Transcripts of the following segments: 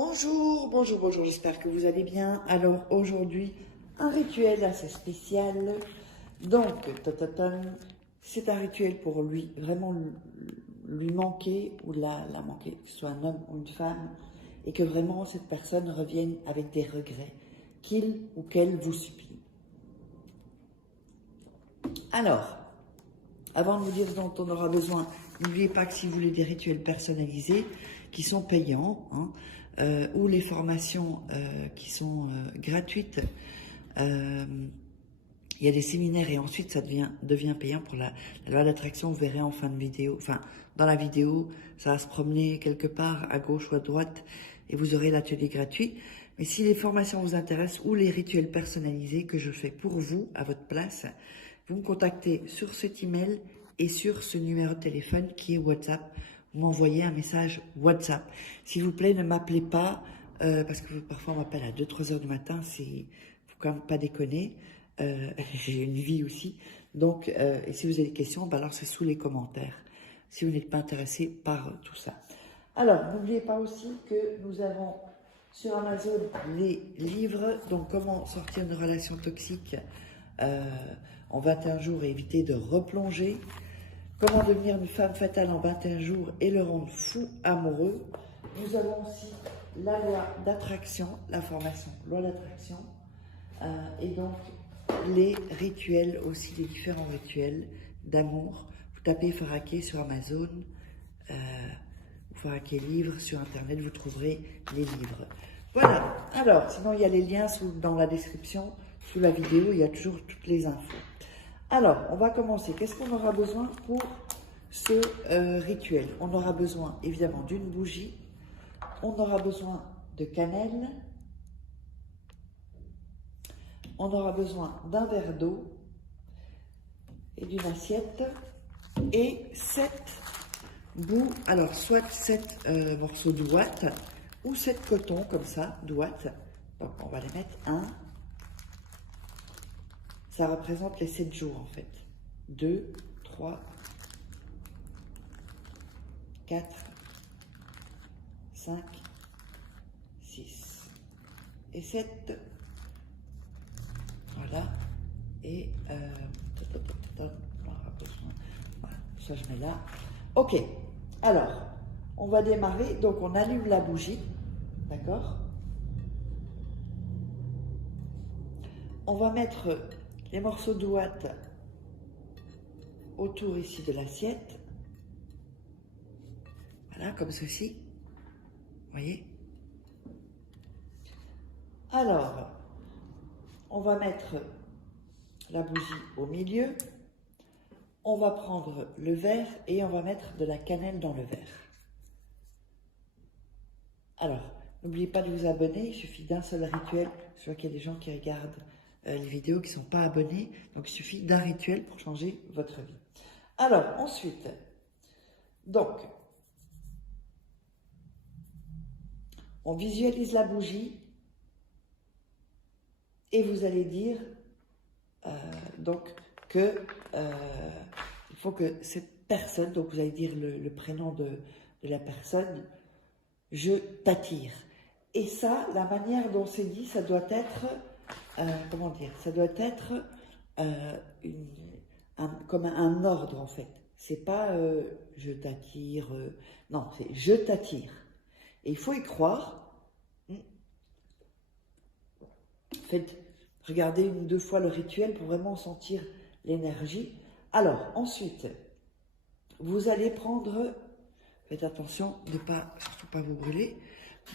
Bonjour, bonjour, bonjour, j'espère que vous allez bien. Alors aujourd'hui, un rituel assez spécial. Donc, c'est un rituel pour lui, vraiment lui manquer ou la manquer, que ce soit un homme ou une femme, et que vraiment cette personne revienne avec des regrets, qu'il ou qu'elle vous supplie. Alors, avant de vous dire ce dont on aura besoin, n'oubliez pas que si vous voulez des rituels personnalisés qui sont payants, ou les formations qui sont gratuites, il y a des séminaires et ensuite ça devient payant pour la loi d'attraction. Vous verrez en fin de vidéo, enfin dans la vidéo, ça va se promener quelque part à gauche ou à droite et vous aurez l'atelier gratuit. Mais si les formations vous intéressent ou les rituels personnalisés que je fais pour vous à votre place, vous me contactez sur cet email et sur ce numéro de téléphone qui est WhatsApp. Vous m'envoyez un message WhatsApp. S'il vous plaît, ne m'appelez pas parce que parfois on m'appelle à 2-3 heures du matin. Faut quand même pas déconner. J'ai une vie aussi. Donc, et si vous avez des questions, ben alors c'est sous les commentaires. Si vous n'êtes pas intéressé par tout ça. Alors, n'oubliez pas aussi que nous avons sur Amazon les livres. Donc, comment sortir d'une relation toxique en 21 jours et éviter de replonger. Comment devenir une femme fatale en 21 jours et le rendre fou amoureux. Nous avons aussi la loi d'attraction, la formation loi d'attraction. Et donc, les rituels aussi, les différents rituels d'amour. Vous tapez Faraké sur Amazon, ou Faraké livre sur Internet, vous trouverez les livres. Voilà, alors, sinon il y a les liens dans la description, sous la vidéo, il y a toujours toutes les infos. Alors, on va commencer. Qu'est-ce qu'on aura besoin pour ce rituel? On aura besoin évidemment d'une bougie, on aura besoin de cannelle, on aura besoin d'un verre d'eau et d'une assiette et 7 bouts, alors soit 7 morceaux de ouate ou 7 cotons comme ça, d'ouate. Donc on va les mettre un. Ça représente les 7 jours en fait. 2, 3, 4, 5, 6 et 7. Voilà. Et on aura besoin. Voilà, ça je mets là. Ok. Alors, on va démarrer. Donc on allume la bougie. D'accord? On va mettre les morceaux de ouate autour ici de l'assiette. Voilà, comme ceci. Vous voyez? Alors, on va mettre la bougie au milieu. On va prendre le verre et on va mettre de la cannelle dans le verre. Alors, n'oubliez pas de vous abonner, il suffit d'un seul rituel. Je vois qu'il y a des gens qui regardent les vidéos qui ne sont pas abonnés. Donc, il suffit d'un rituel pour changer votre vie. Alors, ensuite, donc, on visualise la bougie et vous allez dire donc que il faut que cette personne, donc vous allez dire le prénom de la personne, je t'attire. Et ça, la manière dont c'est dit, ça doit être, comment dire, ça doit être comme un ordre en fait. C'est pas je t'attire, non, c'est je t'attire. Et il faut y croire. Faites, regardez 1 ou 2 fois le rituel pour vraiment sentir l'énergie. Alors, ensuite, vous allez prendre, faites attention de ne pas, surtout pas vous brûler.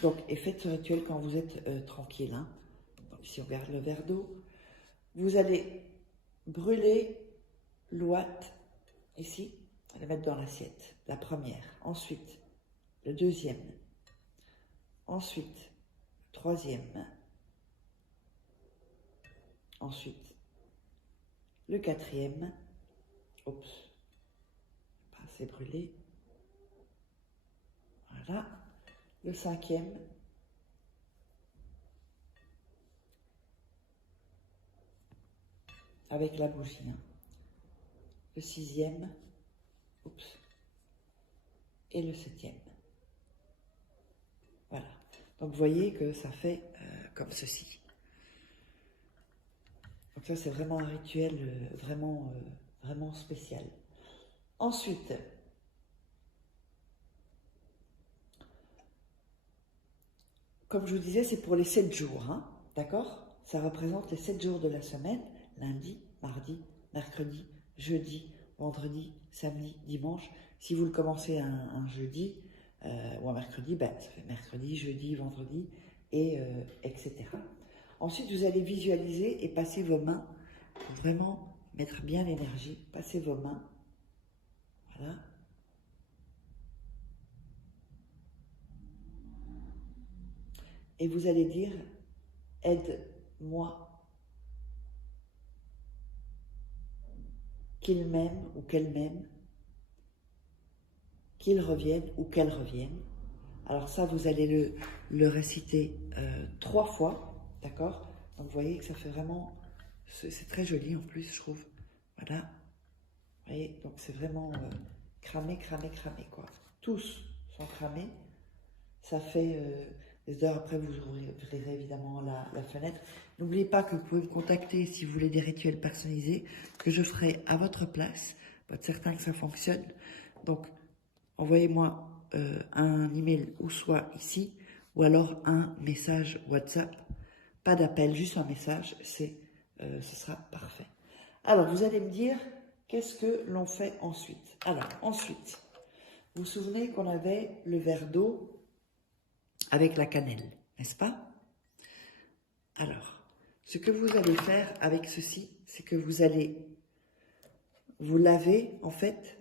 Donc, et faites ce rituel quand vous êtes tranquille. Hein. Donc, si on regarde le verre d'eau, vous allez brûler l'ouate ici, la mettre dans l'assiette, la première. Ensuite, le deuxième. Ensuite, le troisième. Ensuite, le quatrième. Oups, pas assez brûlé. Voilà. Le cinquième. Avec la bougie. Hein. Le sixième. Oups. Et le septième. Voilà. Donc vous voyez que ça fait comme ceci. Donc ça c'est vraiment un rituel vraiment spécial. Ensuite, comme je vous disais, c'est pour les 7 jours, hein, d'accord? Ça représente les 7 jours de la semaine, lundi, mardi, mercredi, jeudi, vendredi, samedi, dimanche. Si vous le commencez un jeudi ou un mercredi, ben, ça fait mercredi, jeudi, vendredi, et etc. Ensuite, vous allez visualiser et passer vos mains pour vraiment mettre bien l'énergie. Passez vos mains, voilà. Et vous allez dire, aide-moi, qu'il m'aime ou qu'elle m'aime, qu'il revienne ou qu'elle revienne. Alors ça, vous allez le réciter 3 fois, d'accord? Donc vous voyez que ça fait vraiment, c'est très joli en plus, je trouve. Voilà, vous voyez, donc c'est vraiment cramé, cramé, cramé, quoi. Tous sont cramés. Ça fait des heures après, vous ouvrirez évidemment la fenêtre. N'oubliez pas que vous pouvez me contacter si vous voulez des rituels personnalisés que je ferai à votre place, pour être certain que ça fonctionne. Donc, envoyez-moi un email ou soit ici, ou alors un message WhatsApp. Pas d'appel, juste un message, ce sera parfait. Alors, vous allez me dire, qu'est-ce que l'on fait ensuite? Alors, ensuite, vous vous souvenez qu'on avait le verre d'eau avec la cannelle, n'est-ce pas? Alors, ce que vous allez faire avec ceci, c'est que vous allez vous laver, en fait,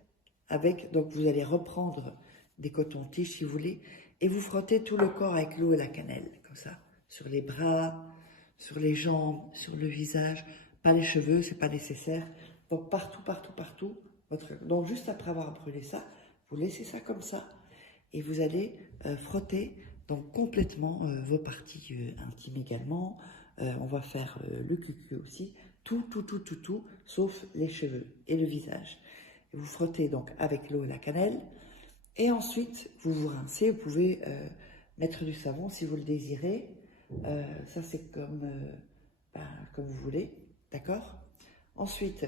avec, donc vous allez reprendre des cotons-tiges, si vous voulez, et vous frottez tout le corps avec l'eau et la cannelle, comme ça, sur les bras, sur les jambes, sur le visage, pas les cheveux, c'est pas nécessaire, donc partout, partout, partout, donc juste après avoir brûlé ça, vous laissez ça comme ça, et vous allez frotter donc complètement vos parties intimes également. On va faire le cucu aussi, tout, sauf les cheveux et le visage. Et vous frottez donc avec l'eau et la cannelle. Et ensuite, vous vous rincez. Vous pouvez mettre du savon si vous le désirez. Ça, c'est comme vous voulez, d'accord? Ensuite,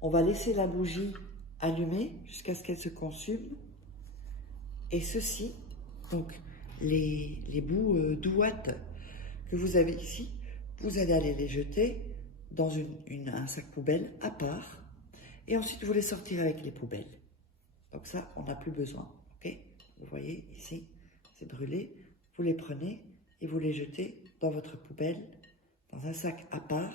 on va laisser la bougie allumée jusqu'à ce qu'elle se consume. Et ceci, donc les bouts d'ouate que vous avez ici, vous allez aller les jeter dans un sac poubelle à part. Et ensuite, vous les sortirez avec les poubelles. Donc ça, on n'a plus besoin. Ok? Vous voyez ici, c'est brûlé. Vous les prenez et vous les jetez dans votre poubelle, dans un sac à part.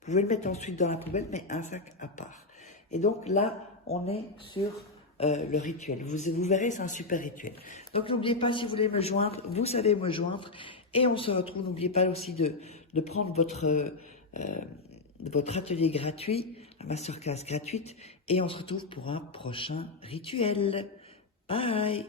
Vous pouvez le mettre ensuite dans la poubelle, mais un sac à part. Et donc là, on est sur le rituel. Vous verrez, c'est un super rituel. Donc n'oubliez pas, si vous voulez me joindre, vous savez me joindre. Et on se retrouve, n'oubliez pas aussi de prendre votre atelier gratuit, la masterclass gratuite. Et on se retrouve pour un prochain rituel. Bye!